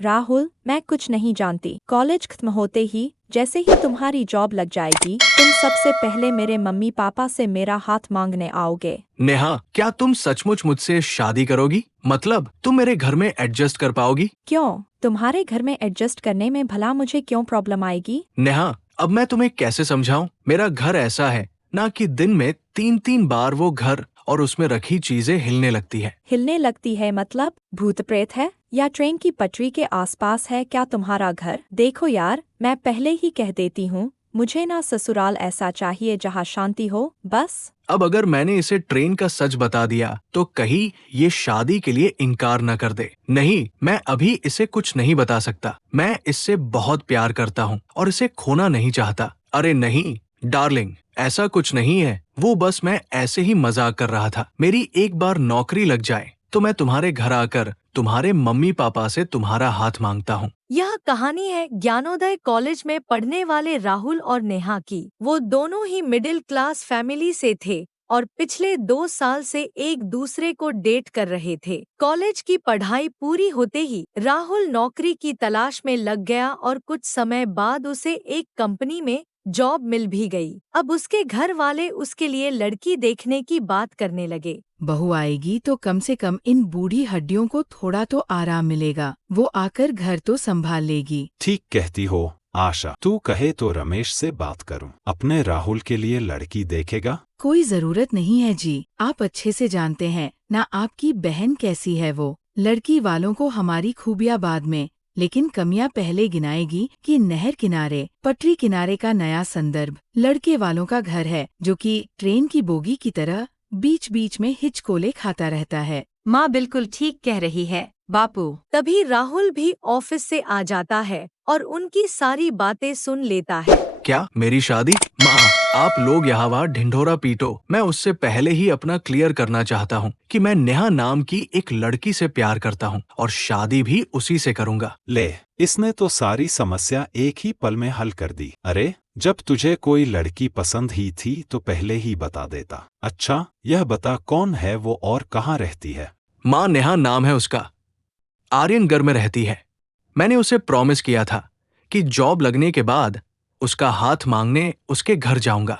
राहुल, मैं कुछ नहीं जानती। कॉलेज खत्म होते ही जैसे ही तुम्हारी जॉब लग जाएगी, तुम सबसे पहले मेरे मम्मी पापा से मेरा हाथ मांगने आओगे। नेहा, क्या तुम सचमुच मुझसे शादी करोगी? मतलब तुम मेरे घर में एडजस्ट कर पाओगी? क्यों? तुम्हारे घर में एडजस्ट करने में भला मुझे क्यों प्रॉब्लम आएगी? नेहा, अब मैं तुम्हें कैसे समझाऊं? मेरा घर ऐसा है ना कि दिन में 3-3 बार वो घर और उसमें रखी चीजें हिलने लगती है। हिलने लगती है मतलब भूत प्रेत है या ट्रेन की पटरी के आसपास है क्या तुम्हारा घर? देखो यार, मैं पहले ही कह देती हूँ, मुझे ना ससुराल ऐसा चाहिए जहाँ शांति हो, बस। अब अगर मैंने इसे ट्रेन का सच बता दिया तो कहीं ये शादी के लिए इनकार न कर दे। नहीं, मैं अभी इसे कुछ नहीं बता सकता। मैं इससे बहुत प्यार करता हूँ और इसे खोना नहीं चाहता। अरे नहीं डार्लिंग, ऐसा कुछ नहीं है। वो बस मैं ऐसे ही मजाक कर रहा था। मेरी एक बार नौकरी लग जाए तो मैं तुम्हारे घर आकर तुम्हारे मम्मी पापा से तुम्हारा हाथ मांगता हूँ। यह कहानी है ज्ञानोदय कॉलेज में पढ़ने वाले राहुल और नेहा की। वो दोनों ही मिडिल क्लास फैमिली से थे और पिछले 2 साल से एक दूसरे को डेट कर रहे थे। कॉलेज की पढ़ाई पूरी होते ही राहुल नौकरी की तलाश में लग गया और कुछ समय बाद उसे एक कंपनी में जॉब मिल भी गई। अब उसके घर वाले उसके लिए लड़की देखने की बात करने लगे। बहू आएगी तो कम से कम इन बूढ़ी हड्डियों को थोड़ा तो आराम मिलेगा। वो आकर घर तो संभाल लेगी। ठीक कहती हो आशा। तू कहे तो रमेश से बात करूं। अपने राहुल के लिए लड़की देखेगा? कोई जरूरत नहीं है जी, आप अच्छे से जानते हैं ना आपकी बहन कैसी है। वो लड़की वालों को हमारी खूबियां बाद में, लेकिन कमियां पहले गिनाएगी कि नहर किनारे पटरी किनारे का नया संदर्भ लड़के वालों का घर है, जो कि ट्रेन की बोगी की तरह बीच बीच में हिचकोले खाता रहता है। माँ बिल्कुल ठीक कह रही है बापू। तभी राहुल भी ऑफिस से आ जाता है और उनकी सारी बातें सुन लेता है। क्या मेरी शादी? माँ, आप लोग यहाँ वहाँ ढिंढोरा पीटो। मैं उससे पहले ही अपना क्लियर करना चाहता हूँ कि मैं नेहा नाम की एक लड़की से प्यार करता हूँ और शादी भी उसी से करूँगा। ले, इसने तो सारी समस्या एक ही पल में हल कर दी। अरे, जब तुझे कोई लड़की पसंद ही थी तो पहले ही बता देता। अच्छा, यह बता कौन है वो और कहाँ रहती है? माँ, नेहा नाम है उसका। आर्यनगर में रहती है। मैंने उसे प्रॉमिस किया था कि जॉब लगने के बाद उसका हाथ मांगने उसके घर जाऊंगा।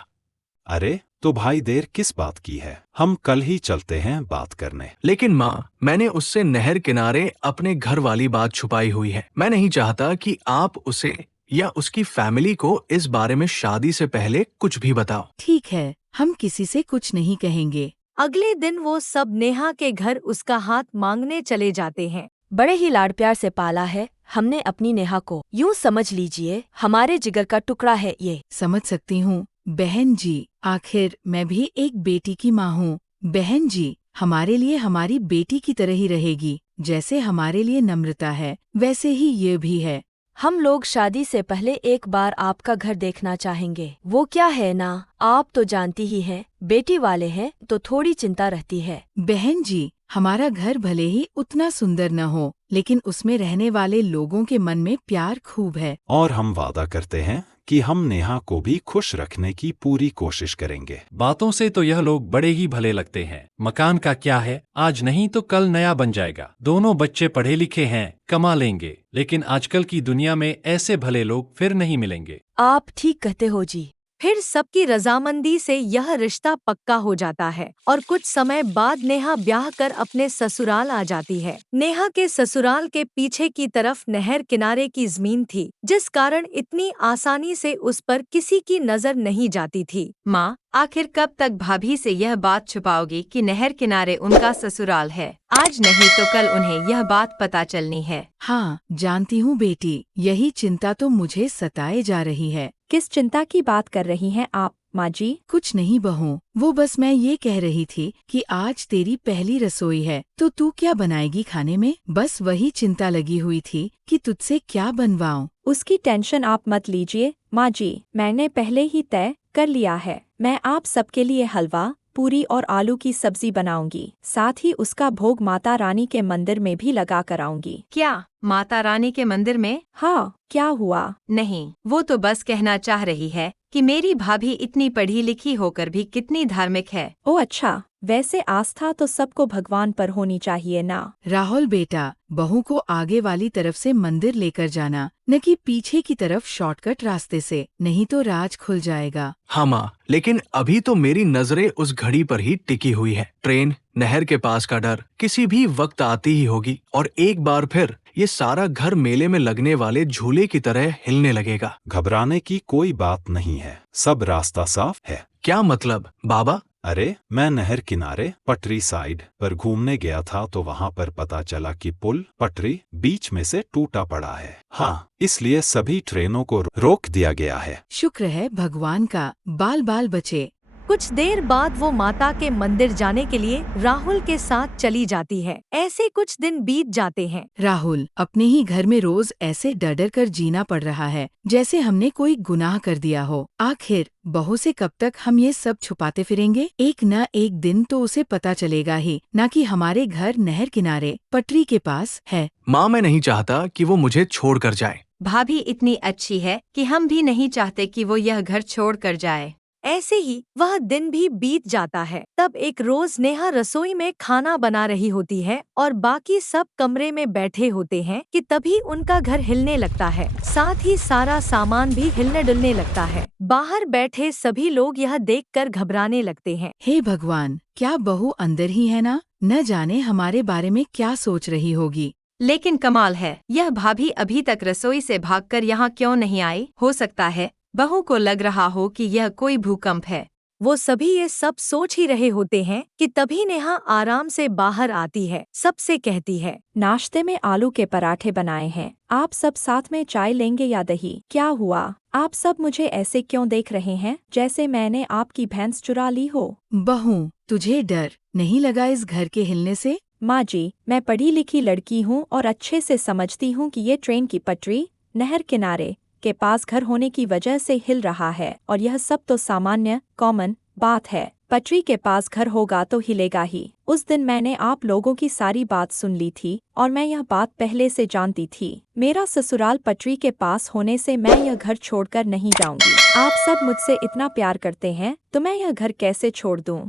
अरे, तो भाई देर किस बात की है? हम कल ही चलते हैं बात करने। लेकिन माँ, मैंने उससे नहर किनारे अपने घर वाली बात छुपाई हुई है। मैं नहीं चाहता कि आप उसे या उसकी फैमिली को इस बारे में शादी से पहले कुछ भी बताओ। ठीक है, हम किसी से कुछ नहीं कहेंगे। अगले दिन वो सब नेहा के घर उसका हाथ मांगने चले जाते हैं। बड़े ही लाड़ प्यार से पाला है हमने अपनी नेहा को। यूं समझ लीजिए हमारे जिगर का टुकड़ा है ये। समझ सकती हूँ बहन जी, आखिर मैं भी एक बेटी की माँ हूँ। बहन जी हमारे लिए हमारी बेटी की तरह ही रहेगी। जैसे हमारे लिए नम्रता है वैसे ही ये भी है। हम लोग शादी से पहले एक बार आपका घर देखना चाहेंगे। वो क्या है ना, आप तो जानती ही हैं, बेटी वाले हैं तो थोड़ी चिंता रहती है। बहन जी, हमारा घर भले ही उतना सुंदर न हो, लेकिन उसमें रहने वाले लोगों के मन में प्यार खूब है। और हम वादा करते हैं कि हम नेहा को भी खुश रखने की पूरी कोशिश करेंगे। बातों से तो यह लोग बड़े ही भले लगते हैं। मकान का क्या है, आज नहीं तो कल नया बन जाएगा। दोनों बच्चे पढ़े लिखे हैं, कमा लेंगे। लेकिन आजकल की दुनिया में ऐसे भले लोग फिर नहीं मिलेंगे। आप ठीक कहते हो जी। फिर सबकी रजामंदी से यह रिश्ता पक्का हो जाता है और कुछ समय बाद नेहा ब्याह कर अपने ससुराल आ जाती है। नेहा के ससुराल के पीछे की तरफ नहर किनारे की जमीन थी, जिस कारण इतनी आसानी से उस पर किसी की नजर नहीं जाती थी। माँ, आखिर कब तक भाभी से यह बात छुपाओगी कि नहर किनारे उनका ससुराल है? आज नहीं तो कल उन्हें यह बात पता चलनी है। हाँ, जानती हूँ बेटी, यही चिंता तो मुझे सताए जा रही है। किस चिंता की बात कर रही हैं आप, माँ जी? कुछ नहीं बहू, वो बस मैं ये कह रही थी कि आज तेरी पहली रसोई है तो तू क्या बनाएगी खाने में? बस वही चिंता लगी हुई थी कि तुझसे क्या बनवाऊं। उसकी टेंशन आप मत लीजिए माँ जी, मैंने पहले ही तय कर लिया है। मैं आप सबके लिए हलवा, पूरी और आलू की सब्जी बनाऊंगी। साथ ही उसका भोग माता रानी के मंदिर में भी लगा कर आऊंगी। क्या माता रानी के मंदिर में? हाँ, क्या हुआ? नहीं, वो तो बस कहना चाह रही है कि मेरी भाभी इतनी पढ़ी लिखी होकर भी कितनी धार्मिक है। ओ अच्छा, वैसे आस्था तो सबको भगवान पर होनी चाहिए ना। राहुल बेटा, बहू को आगे वाली तरफ से मंदिर लेकर जाना, न कि पीछे की तरफ शॉर्टकट रास्ते से, नहीं तो राज खुल जाएगा। हाँ माँ, लेकिन अभी तो मेरी नजरें उस घड़ी पर ही टिकी हुई है। ट्रेन, नहर के पास का डर किसी भी वक्त आती ही होगी, और एक बार फिर ये सारा घर मेले में लगने वाले झूले की तरह हिलने लगेगा। घबराने की कोई बात नहीं है, सब रास्ता साफ है। क्या मतलब बाबा? अरे, मैं नहर किनारे पटरी साइड पर घूमने गया था तो वहाँ पर पता चला कि पुल पटरी बीच में से टूटा पड़ा है। हाँ, इसलिए सभी ट्रेनों को रोक दिया गया है। शुक्र है भगवान का, बाल बाल बचे। कुछ देर बाद वो माता के मंदिर जाने के लिए राहुल के साथ चली जाती है। ऐसे कुछ दिन बीत जाते हैं। राहुल, अपने ही घर में रोज ऐसे डर डर कर जीना पड़ रहा है जैसे हमने कोई गुनाह कर दिया हो। आखिर बहू से कब तक हम ये सब छुपाते फिरेंगे? एक न एक दिन तो उसे पता चलेगा ही, ना कि हमारे घर नहर किनारे पटरी के पास है। माँ, मैं नहीं चाहता कि वो मुझे छोड़ कर जाए। भाभी इतनी अच्छी है कि हम भी नहीं चाहते कि वो यह घर छोड़ कर जाए। ऐसे ही वह दिन भी बीत जाता है। तब एक रोज नेहा रसोई में खाना बना रही होती है और बाकी सब कमरे में बैठे होते हैं कि तभी उनका घर हिलने लगता है। साथ ही सारा सामान भी हिलने डुलने लगता है। बाहर बैठे सभी लोग यह देखकर घबराने लगते हैं। हे भगवान, क्या बहू अंदर ही है ना? न जाने हमारे बारे में क्या सोच रही होगी। लेकिन कमाल है, यह भाभी अभी तक रसोई से भागकर यहाँ क्यों नहीं आई? हो सकता है बहू को लग रहा हो कि यह कोई भूकंप है। वो सभी ये सब सोच ही रहे होते हैं कि तभी नेहा आराम से बाहर आती है। सबसे कहती है, नाश्ते में आलू के पराठे बनाए हैं, आप सब साथ में चाय लेंगे या दही? क्या हुआ, आप सब मुझे ऐसे क्यों देख रहे हैं जैसे मैंने आपकी भैंस चुरा ली हो? बहू, तुझे डर नहीं लगा इस घर के हिलने से? माँ जी, मैं पढ़ी लिखी लड़की हूँ और अच्छे से समझती हूँ कि ये ट्रेन की पटरी नहर किनारे के पास घर होने की वजह से हिल रहा है, और यह सब तो सामान्य कॉमन बात है। पटरी के पास घर होगा तो हिलेगा ही। उस दिन मैंने आप लोगों की सारी बात सुन ली थी और मैं यह बात पहले से जानती थी। मेरा ससुराल पटरी के पास होने से मैं यह घर छोड़कर नहीं जाऊंगी। आप सब मुझसे इतना प्यार करते हैं तो मैं यह घर कैसे छोड़ दूं?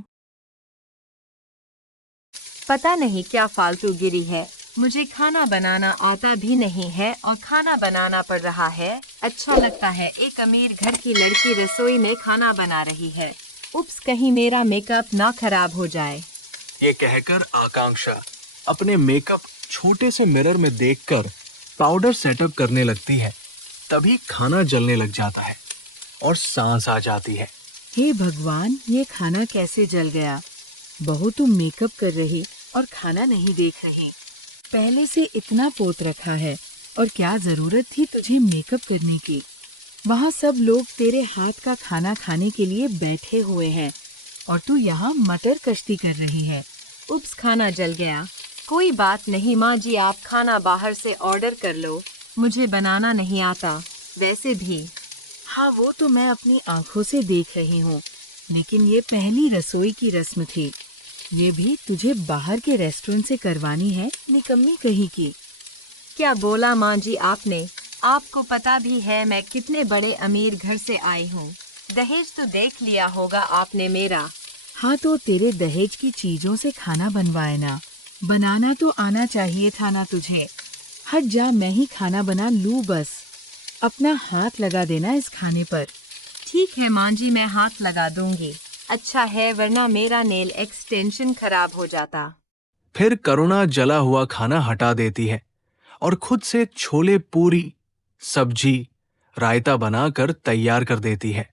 पता नहीं क्या फालतू गिरी है। मुझे खाना बनाना आता भी नहीं है और खाना बनाना पड़ रहा है। अच्छा लगता है, एक अमीर घर की लड़की रसोई में खाना बना रही है। उप्स, कहीं मेरा मेकअप ना खराब हो जाए। ये कहकर आकांक्षा अपने मेकअप छोटे से मिरर में देखकर पाउडर सेटअप करने लगती है। तभी खाना जलने लग जाता है और सांस आ जाती है। हे भगवान, ये खाना कैसे जल गया? बहू, तुम मेकअप कर रही और खाना नहीं देख रही। पहले से इतना पोत रखा है और क्या जरूरत थी तुझे मेकअप करने की? वहाँ सब लोग तेरे हाथ का खाना खाने के लिए बैठे हुए हैं और तू यहाँ मटर कश्ती कर रही है। उप्स, खाना जल गया। कोई बात नहीं माँ जी, आप खाना बाहर से ऑर्डर कर लो, मुझे बनाना नहीं आता। वैसे भी हाँ, वो तो मैं अपनी आंखों से देख रही हूँ, लेकिन ये पहली रसोई की रस्म थी। ये भी तुझे बाहर के रेस्टोरेंट से करवानी है, निकम्मी कहीं की। क्या बोला माँ जी आपने? आपको पता भी है मैं कितने बड़े अमीर घर से आई हूँ। दहेज तो देख लिया होगा आपने मेरा। हाँ, तो तेरे दहेज की चीजों से खाना बनवाए ना। बनाना तो आना चाहिए था ना तुझे। हट जा, मैं ही खाना बना लूँ बस। अपना हाथ लगा देना इस खाने पर। ठीक है माँ जी, मैं हाथ लगा दूंगी। अच्छा है, वरना मेरा नेल एक्सटेंशन खराब हो जाता। फिर करुणा जला हुआ खाना हटा देती है और खुद से छोले पूरी सब्जी रायता बनाकर तैयार कर देती है,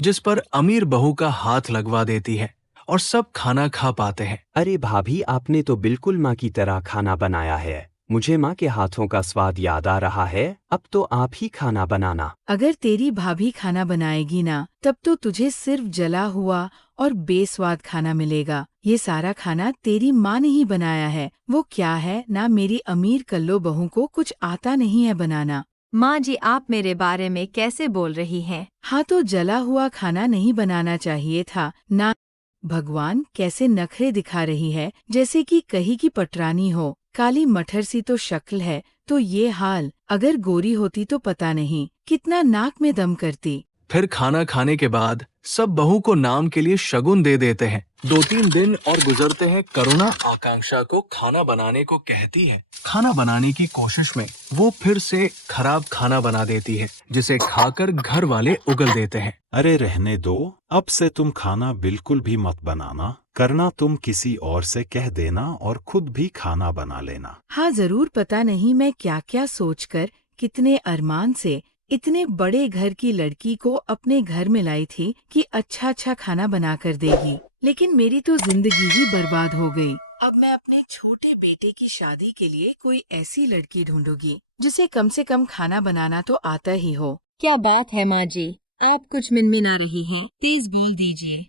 जिस पर अमीर बहू का हाथ लगवा देती है और सब खाना खा पाते हैं। अरे भाभी, आपने तो बिल्कुल माँ की तरह खाना बनाया है। मुझे माँ के हाथों का स्वाद याद आ रहा है। अब तो आप ही खाना बनाना। अगर तेरी भाभी खाना बनाएगी ना, तब तो तुझे सिर्फ जला हुआ और बेस्वाद खाना मिलेगा। ये सारा खाना तेरी माँ ने ही बनाया है। वो क्या है ना, मेरी अमीर कल्लो बहू को कुछ आता नहीं है बनाना। माँ जी, आप मेरे बारे में कैसे बोल रही हैं? हाँ, तो जला हुआ खाना नहीं बनाना चाहिए था ना। भगवान, कैसे नखरे दिखा रही है, जैसे कि कहीं की पटरानी हो। काली मटर सी तो शक्ल है, तो ये हाल। अगर गोरी होती तो पता नहीं कितना नाक में दम करती। फिर खाना खाने के बाद सब बहू को नाम के लिए शगुन दे देते हैं। 2-3 दिन और गुजरते हैं। करुणा आकांक्षा को खाना बनाने को कहती है। खाना बनाने की कोशिश में वो फिर से खराब खाना बना देती है, जिसे खाकर घर वाले उगल देते हैं। अरे रहने दो, अब से तुम खाना बिल्कुल भी मत बनाना। करना तुम किसी और से कह देना और खुद भी खाना बना लेना। हाँ जरूर, पता नहीं मैं क्या क्या सोचकर, कितने अरमान से इतने बड़े घर की लड़की को अपने घर में लाई थी कि अच्छा अच्छा खाना बना कर देगी, लेकिन मेरी तो जिंदगी ही बर्बाद हो गई। अब मैं अपने छोटे बेटे की शादी के लिए कोई ऐसी लड़की ढूंढूंगी जिसे कम से कम खाना बनाना तो आता ही हो। क्या बात है माँ जी, आप कुछ मिनमिना रही हैं? तेज बोल दीजिए।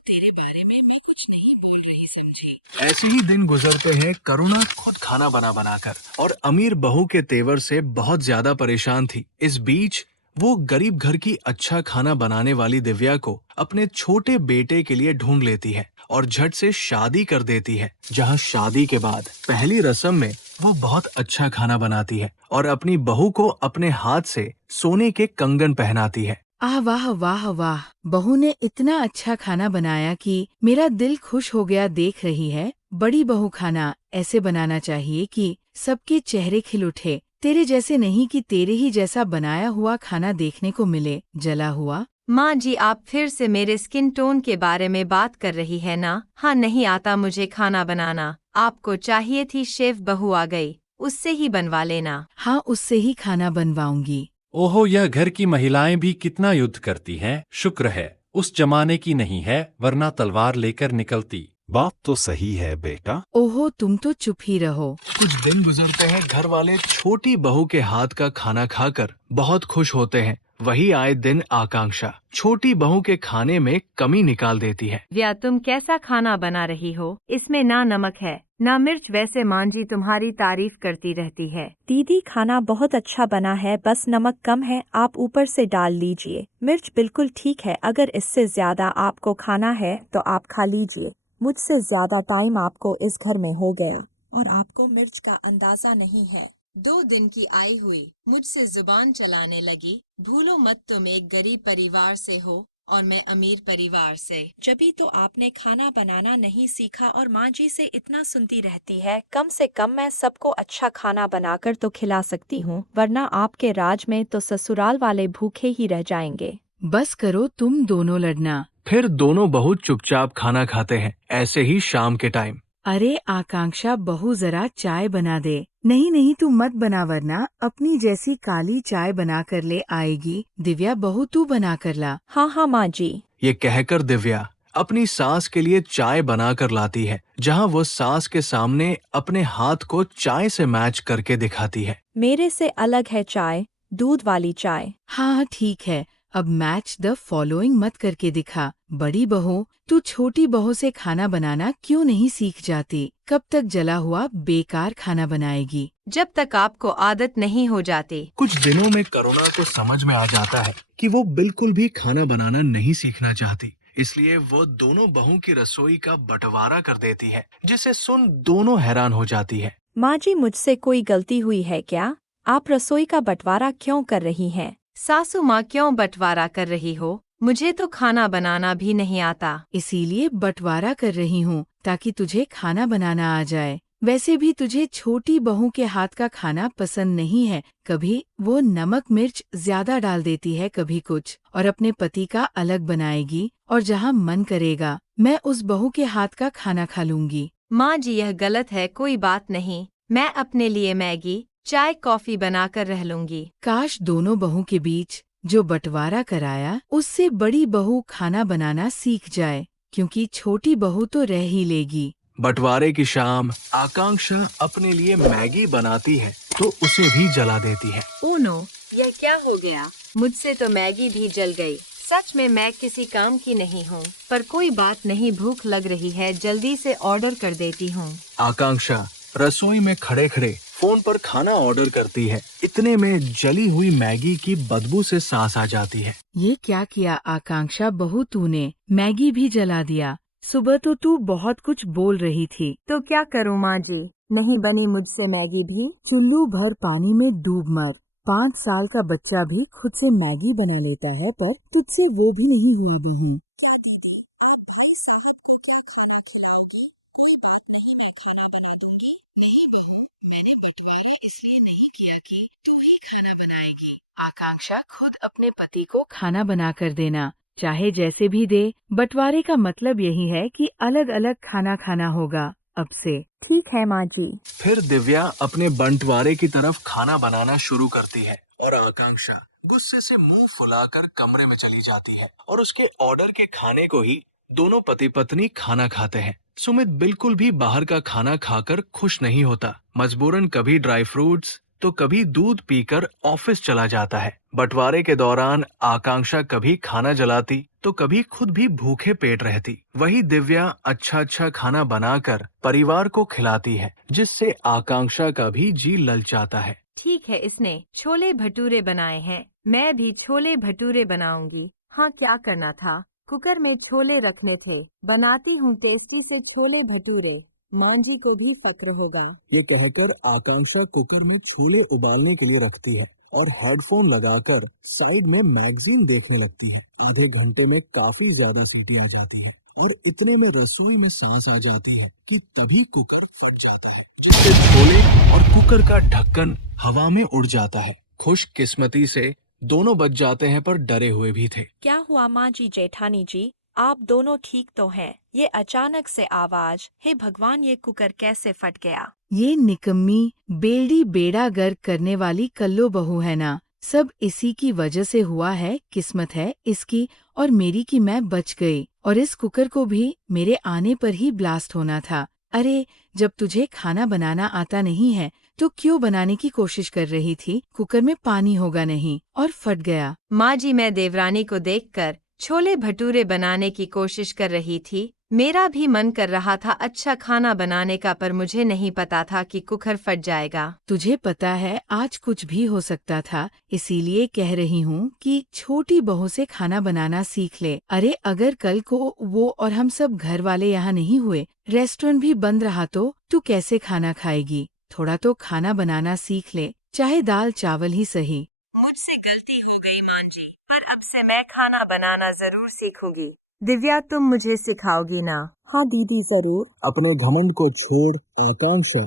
तेरे बारे में मैं कुछ नहीं बोल रही, समझी? ऐसे ही दिन गुजरते हैं। करुणा खुद खाना बनाकर और अमीर बहू के तेवर से बहुत ज्यादा परेशान थी। इस बीच वो गरीब घर की अच्छा खाना बनाने वाली दिव्या को अपने छोटे बेटे के लिए ढूंढ लेती है और झट से शादी कर देती है। जहां शादी के बाद पहली रस्म में वो बहुत अच्छा खाना बनाती है और अपनी बहू को अपने हाथ से सोने के कंगन पहनाती है। आह वाह वाह वाह, बहू ने इतना अच्छा खाना बनाया कि मेरा दिल खुश हो गया। देख रही है, बड़ी बहू खाना ऐसे बनाना चाहिए कि सबके चेहरे खिल उठे। तेरे जैसे नहीं कि तेरे ही जैसा बनाया हुआ खाना देखने को मिले, जला हुआ। माँ जी, आप फिर से मेरे स्किन टोन के बारे में बात कर रही है ना? हाँ, नहीं आता मुझे खाना बनाना। आपको चाहिए थी शेफ बहू आ गई, उससे ही बनवा लेना। हाँ, उससे ही खाना बनवाऊंगी। ओहो, यह घर की महिलाएं भी कितना युद्ध करती हैं। शुक्र है उस जमाने की नहीं है, वरना तलवार लेकर निकलती। बात तो सही है बेटा। ओहो, तुम तो चुप ही रहो। कुछ दिन गुजरते हैं। घर वाले छोटी बहू के हाथ का खाना खाकर बहुत खुश होते हैं। वही आए दिन आकांक्षा छोटी बहू के खाने में कमी निकाल देती है। व्या, तुम कैसा खाना बना रही हो? इसमें ना नमक है ना मिर्च। वैसे माँ जी तुम्हारी तारीफ करती रहती है। दीदी, खाना बहुत अच्छा बना है, बस नमक कम है, आप ऊपर से डाल लीजिए। मिर्च बिल्कुल ठीक है, अगर इससे ज्यादा आपको खाना है तो आप खा लीजिए। मुझसे ज्यादा टाइम आपको इस घर में हो गया और आपको मिर्च का अंदाजा नहीं है। 2 दिन की आई हुई मुझसे जुबान चलाने लगी। भूलो मत तुम एक गरीब परिवार से हो और मैं अमीर परिवार से। जभी तो आपने खाना बनाना नहीं सीखा और माँ जी से इतना सुनती रहती है। कम से कम मैं सबको अच्छा खाना बनाकर तो खिला सकती हूँ, वरना आपके राज में तो ससुराल वाले भूखे ही रह जाएंगे। बस करो तुम दोनों लड़ना। फिर दोनों बहू चुपचाप खाना खाते हैं। ऐसे ही शाम के टाइम। अरे आकांक्षा, बहू जरा चाय बना दे। नहीं नहीं, तू मत बना, वरना अपनी जैसी काली चाय बना कर ले आएगी। दिव्या, बहू तू बना कर ला। हाँ हाँ माँ जी। ये कहकर दिव्या अपनी सास के लिए चाय बना कर लाती है, जहां वो सास के सामने अपने हाथ को चाय से मैच करके दिखाती है। मेरे से अलग है चाय, दूध वाली चाय। हाँ ठीक है, अब मैच द फॉलोइंग मत करके दिखा। बड़ी बहू, तू छोटी बहू से खाना बनाना क्यों नहीं सीख जाती? कब तक जला हुआ बेकार खाना बनाएगी? जब तक आपको आदत नहीं हो जाती। कुछ दिनों में करुणा को समझ में आ जाता है कि वो बिल्कुल भी खाना बनाना नहीं सीखना चाहती, इसलिए वो दोनों बहू की रसोई का बंटवारा कर देती है, जिसे सुन दोनों हैरान हो जाती है। माँ जी, मुझसे कोई गलती हुई है क्या? आप रसोई का बंटवारा क्यों कर रही हैं? सासू माँ, क्यों बंटवारा कर रही हो? मुझे तो खाना बनाना भी नहीं आता। इसीलिए बंटवारा कर रही हूँ ताकि तुझे खाना बनाना आ जाए। वैसे भी तुझे छोटी बहू के हाथ का खाना पसंद नहीं है। कभी वो नमक मिर्च ज्यादा डाल देती है, कभी कुछ, और अपने पति का अलग बनाएगी, और जहाँ मन करेगा मैं उस बहू के हाथ का खाना खा लूंगी। माँ जी, यह गलत है। कोई बात नहीं, मैं अपने लिए मैगी चाय कॉफी बनाकर रह लूंगी। काश दोनों बहू के बीच जो बंटवारा कराया उससे बड़ी बहू खाना बनाना सीख जाए, क्योंकि छोटी बहू तो रह ही लेगी। बंटवारे की शाम आकांक्षा अपने लिए मैगी बनाती है तो उसे भी जला देती है। ओह नो, यह क्या हो गया? मुझसे तो मैगी भी जल गई। सच में मैं किसी काम की नहीं हूँ, पर कोई बात नहीं, भूख लग रही है, जल्दी से ऑर्डर कर देती हूँ। आकांक्षा रसोई में खड़े खड़े फोन पर खाना ऑर्डर करती है। इतने में जली हुई मैगी की बदबू से सांस आ जाती है। ये क्या किया आकांक्षा बहू, तूने मैगी भी जला दिया। सुबह तो तू बहुत कुछ बोल रही थी। तो क्या करूँ माँ जी, नहीं बनी मुझसे मैगी भी। चुल्लू भर पानी में डूब मर। 5 साल का बच्चा भी खुद से मैगी बना लेता है, पर तुझसे वो भी नहीं हुई बहू। क्या दीदी, आप भाई साहब को क्या खाना खिलाओगे? कोई बात नहीं, मैं खाना बना दूंगी। नहीं बहू, मैंने बंटवारा इसलिए नहीं किया कि तू ही खाना बनाएगी। आकांक्षा, खुद अपने पति को खाना बना कर देना, चाहे जैसे भी दे। बंटवारे का मतलब यही है कि अलग अलग खाना खाना होगा अब से। ठीक है माँ जी। फिर दिव्या अपने बंटवारे की तरफ खाना बनाना शुरू करती है और आकांक्षा गुस्से से मुंह फुलाकर कमरे में चली जाती है और उसके ऑर्डर के खाने को ही दोनों पति पत्नी खाना खाते हैं। सुमित बिल्कुल भी बाहर का खाना खाकर खुश नहीं होता। मजबूरन कभी ड्राई फ्रूट्स तो कभी दूध पीकर ऑफिस चला जाता है। बंटवारे के दौरान आकांक्षा कभी खाना जलाती तो कभी खुद भी भूखे पेट रहती। वही दिव्या अच्छा अच्छा खाना बनाकर परिवार को खिलाती है, जिससे आकांक्षा का भी जी ललचाता है। ठीक है, इसने छोले भटूरे बनाए हैं, मैं भी छोले भटूरे बनाऊंगी। हाँ, क्या करना था, कुकर में छोले रखने थे। बनाती हूँ टेस्टी से छोले भटूरे, माँ जी को भी फक्र होगा। ये कहकर आकांक्षा कुकर में छोले उबालने के लिए रखती है और हेडफोन लगाकर साइड में मैगजीन देखने लगती है। आधे घंटे में काफी ज्यादा सीटी आ जाती है और इतने में रसोई में सांस आ जाती है कि तभी कुकर फट जाता है, जिससे छोले और कुकर का ढक्कन हवा में उड़ जाता है। खुशकिस्मती से दोनों बच जाते हैं, पर डरे हुए भी थे। क्या हुआ माँ जी, जेठानी जी, आप दोनों ठीक तो हैं? ये अचानक से आवाज, हे भगवान, ये कुकर कैसे फट गया? ये निकम्मी बेड़ी बेड़ा गर्क करने वाली कल्लो बहू है ना। सब इसी की वजह से हुआ है। किस्मत है इसकी और मेरी कि मैं बच गई, और इस कुकर को भी मेरे आने पर ही ब्लास्ट होना था। अरे, जब तुझे खाना बनाना आता नहीं है तो क्यों बनाने की कोशिश कर रही थी? कुकर में पानी होगा नहीं, और फट गया। माँ जी, मैं देवरानी को देखकर छोले भटूरे बनाने की कोशिश कर रही थी। मेरा भी मन कर रहा था अच्छा खाना बनाने का, पर मुझे नहीं पता था कि कुकर फट जाएगा। तुझे पता है आज कुछ भी हो सकता था, इसीलिए कह रही हूँ कि छोटी बहू से खाना बनाना सीख ले। अरे, अगर कल को वो और हम सब घर वाले यहाँ नहीं हुए, रेस्टोरेंट भी बंद रहा तो तू कैसे खाना खाएगी? थोड़ा तो खाना बनाना सीख ले, चाहे दाल चावल ही सही। मुझसे गलती हो गई माँ जी, पर अब से मैं खाना बनाना जरूर सीखूंगी। दिव्या, तुम मुझे सिखाओगी ना? हाँ दीदी, जरूर। अपने घमंड को छोड़ आकांक्षा